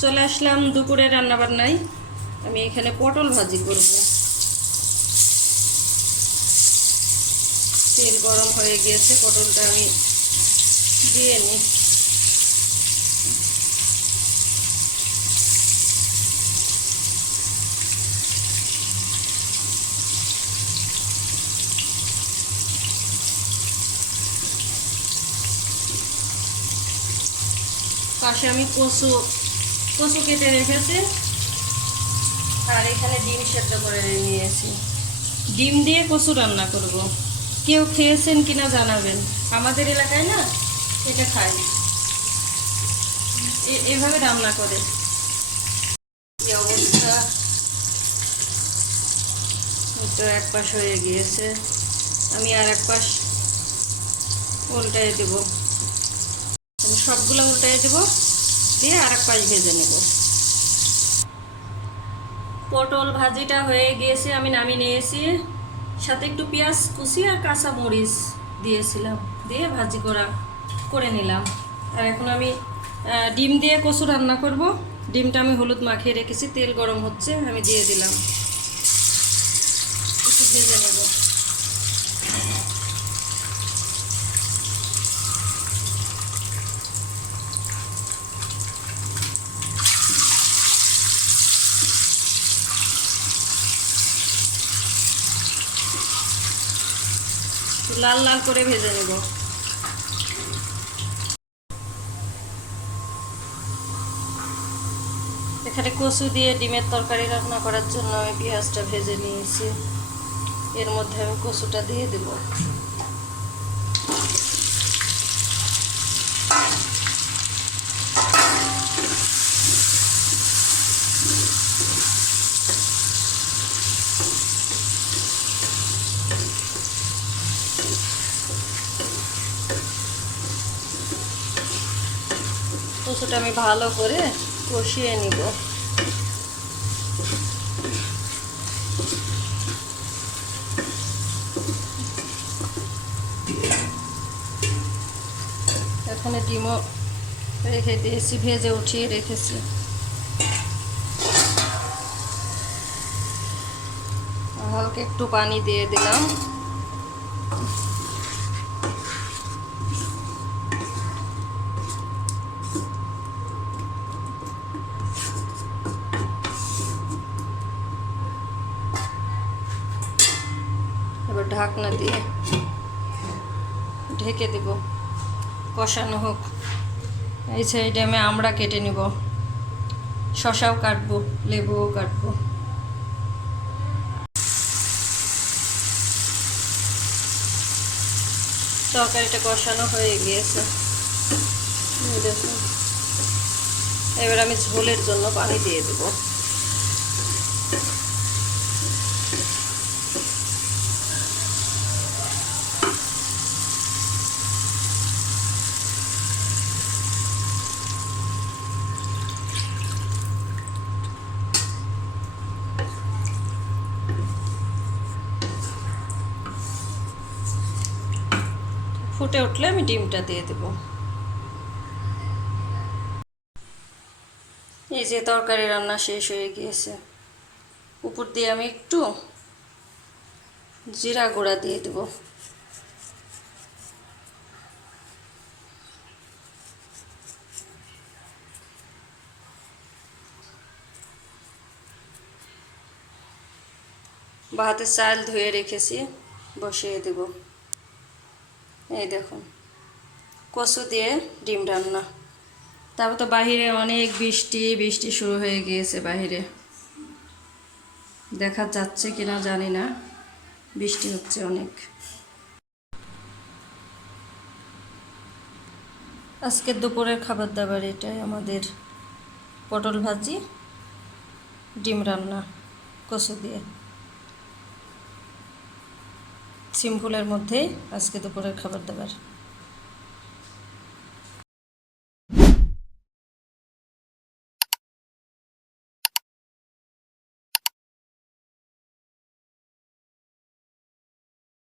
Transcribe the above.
চলে আসলাম দুপুরে রান্না বান্নায়। আমি এখানে পটল ভাজি করব। তেল গরম হয়ে গিয়েছে, পটলটা আমি দিয়ে নিই। পাশে আমি কচু কেটে রেখেছি, আর এখানে ডিম সেদ্ধ করে নিয়েছি। ডিম দিয়ে কচু রান্না করব। কেউ খেয়েছেন কিনা জানাবেন। আমাদের এলাকায় না এটা খায়, এভাবে রান্না করে। কি অবস্থা, তো এক পাশ হয়ে গিয়েছে, আমি আর এক পাশ উল্টাই দেব। আমি সবগুলো উল্টাই দেব, দিয়ে আর এক পাশ ভেজে নেব। পটল ভাজিটা হয়ে গিয়েছে, আমি নামিয়ে নিয়েছি। সাথে একটু পেঁয়াজ কুচি আর কাঁচা মরিচ দিয়েছিলাম, দিয়ে ভাজি করে নিলাম। আর এখন আমি ডিম দিয়ে কচু রান্না করব। ডিমটা আমি হলুদ মাখিয়ে রেখেছি, তেল গরম হচ্ছে, আমি দিয়ে দিলাম। একটু ভেজে নেব। লাল লাল করে ভেজে নেব। এখানে কচু দিয়ে ডিমের তরকারি রান্না করার জন্য আমি পেঁয়াজটা ভেজে নিয়েছি। এর মধ্যে আমি কচুটা দিয়ে দেব। কচুটা আমি ভালো করে কষিয়ে নিব। এখানে ডিমও রেখে দিয়েছি, ভেজে উঠিয়ে রেখেছি। হালকা একটু পানি দিয়ে দিলাম। এবার ঢাকনা দিয়ে ঢেকে দেব, কষানো হোক। এই সাইডে আমি আমড়া কেটে নিব, শসাও কাটবো, লেবুও কাটবো। তরকারিটা কষানো হয়ে গিয়েছে, দেখুন। এবার আমি ঝোলের জন্য পানি দিয়ে দেব। ফুটে উঠলে আমি ডিমটা দিয়ে দেব। এই যে তরকারি রান্না শেষ হয়ে গিয়েছে। উপর দিয়ে আমি একটু জিরা গুঁড়া দিয়ে দেব। ভাতে চাল ধুয়ে রেখেছি, বসিয়ে দেব। এই দেখুন, কচু দিয়ে ডিম রান্না। তারপর তো বাহিরে অনেক বৃষ্টি শুরু হয়ে গিয়েছে। বাহিরে দেখা যাচ্ছে কিনা জানি না, বৃষ্টি হচ্ছে অনেক। আজকের দুপুরের খাবার দাবার এটাই আমাদের, পটল ভাজি, ডিম রান্না, কচু দিয়ে। সিম্পলের মধ্যেই আজকে দুপুরের খাবার দাবার।